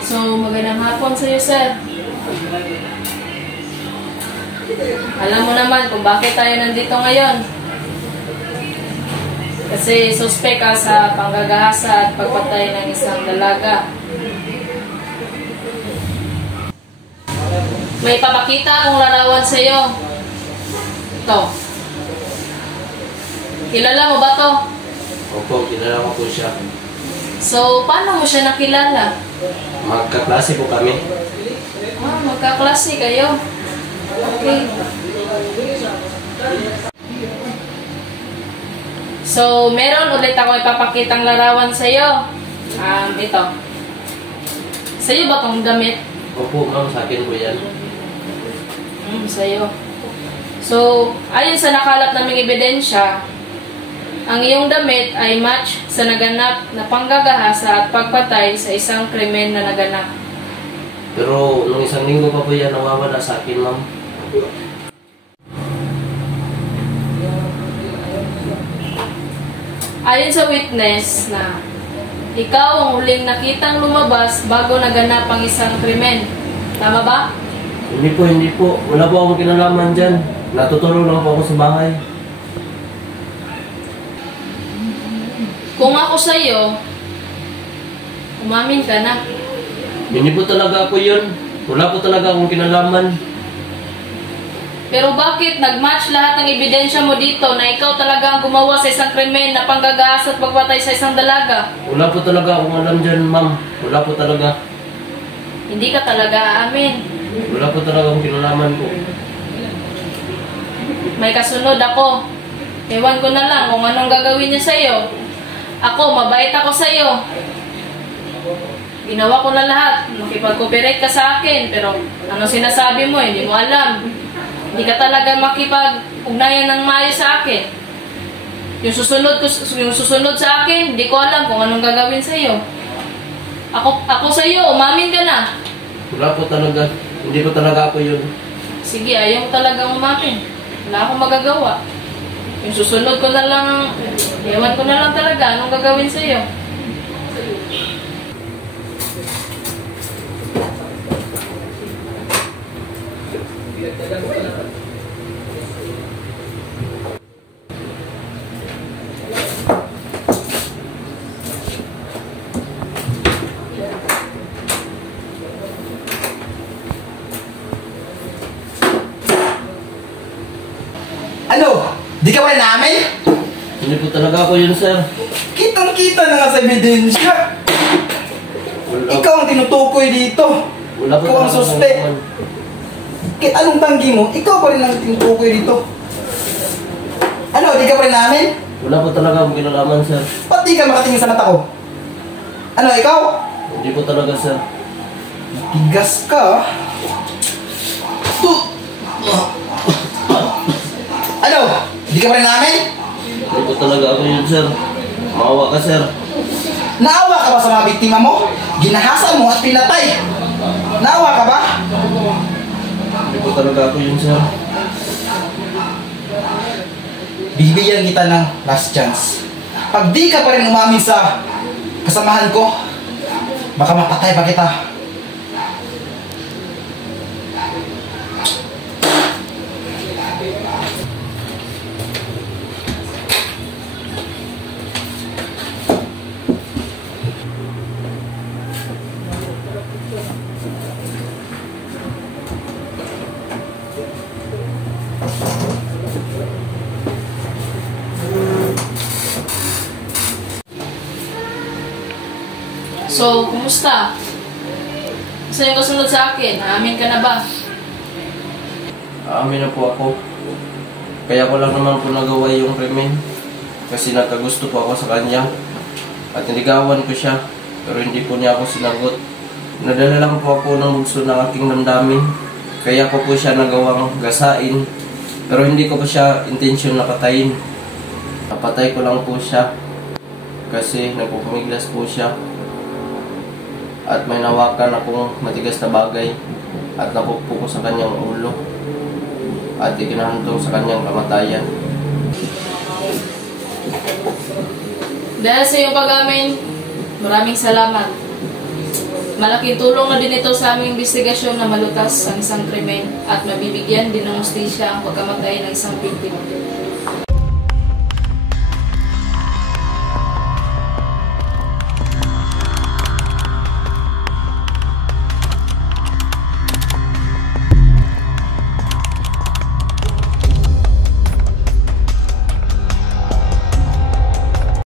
So, magandang hapon sa iyo, sir. Alam mo naman kung bakit tayo nandito ngayon. Kasi suspect ka sa panggagahasa at pagpatay ng isang dalaga. May papakita akong larawan sa iyo. Ito. Kilala mo ba to? Opo, kilala ko po siya. So, paano mo siya nakilala? Magkaklase po kami. Ah, magkaklase kayo. Okay. So, meron ulit ako ipapakitang larawan sa iyo. Ito. Sa iyo ba itong damit? Opo, ma'am, sa akin po yan. Sa iyo. So, ayon sa nakalap naming ebidensya, ang iyong damit ay match sa naganap na panggagahasa at pagpatay sa isang krimen na naganap. Pero nung isang linggo pa po yan nawawala sa akin, ma'am. Ayon sa witness na ikaw ang huling nakitang lumabas bago naganap ang isang krimen. Tama ba? Hindi po. Wala po akong kinalaman dyan. Natutulog lang po ako sa bahay. Kung ako sa iyo, umamin ka na. Hindi po talaga ako yun. Wala po talaga akong kinalaman. Pero bakit nag-match lahat ng ebidensya mo dito na ikaw talaga ang gumawa sa isang krimen na panggagahasa at pagpatay sa isang dalaga? Wala po talaga akong alam dyan, ma'am. Wala po talaga. Hindi ka talaga aamin. Wala po talaga akong kinalaman po. May kasunod ako. Ewan ko na lang kung anong gagawin niya sa iyo. Ako, mabait ako sa iyo. Ginawa ko na lahat. Makipag-cooperate ka sa akin. Pero ano sinasabi mo, hindi mo alam. Hindi ka talaga makipag-ugnayan ng maayos sa akin. Yung susunod sa akin, hindi ko alam kung anong gagawin sa iyo. Ako sa iyo, umamin ka na. Wala po talaga. Hindi po talaga ako yun. Sige, ayaw mo talagang umamin. Wala akong magagawa. Yung susunod ko na lang, ewan ko na lang talaga anong gagawin sa iyo. Ano? Di ka pa rin namin? Hindi po talaga ako yun, sir. Kitang-kita na nga sa ebidensya. Ikaw ang tinutukoy dito. Wala po Ikaw ang talaga suspect. akong- Kahit anong tanggi mo, ikaw pa rin ang tinutukoy dito. Ano? Di ka pa rin namin? Wala po talaga akong kinalaman, sir. Ba't di ka makatingin sa mata ko? Ano, ikaw? Hindi po talaga, sir. Tigas ka. Ano? Di ka pa rin namin? Hindi po talaga ako yun, sir. Maawa ka, sir. Naawa ka ba sa mga biktima mo? Ginahasa mo at pinatay. Naawa ka ba? Hindi po talaga ako yun, sir. Bibigyan kita ng last chance. Pag di ka pa rin umamin sa kasamahan ko, baka mapatay pa kita. So, kumusta? Gusto yung kasunod sa akin? Aamin ka na ba? Aamin na po ako. Kaya ko lang naman po nagawa yung krimen. kasi nagkagusto po ako sa kanya at niligawan ko siya pero hindi po niya ako sinagot. Nadala lang po ako ng bugso ng aking damdamin kaya ko po siya nagawang gasain pero hindi ko po siya intensyon na patayin. Napatay ko lang po siya kasi nagpupumiglas po siya at may nawakan akong matigas na bagay at napukpo ko sa kanyang ulo at ikinahantong sa kanyang kamatayan. Dahil sa iyong pag-amin, maraming salamat. Malaking tulong na din ito sa aming investigasyon na malutas ang isang krimen at mabibigyan din ng hustisya ang pagkamatay ng isang biktima.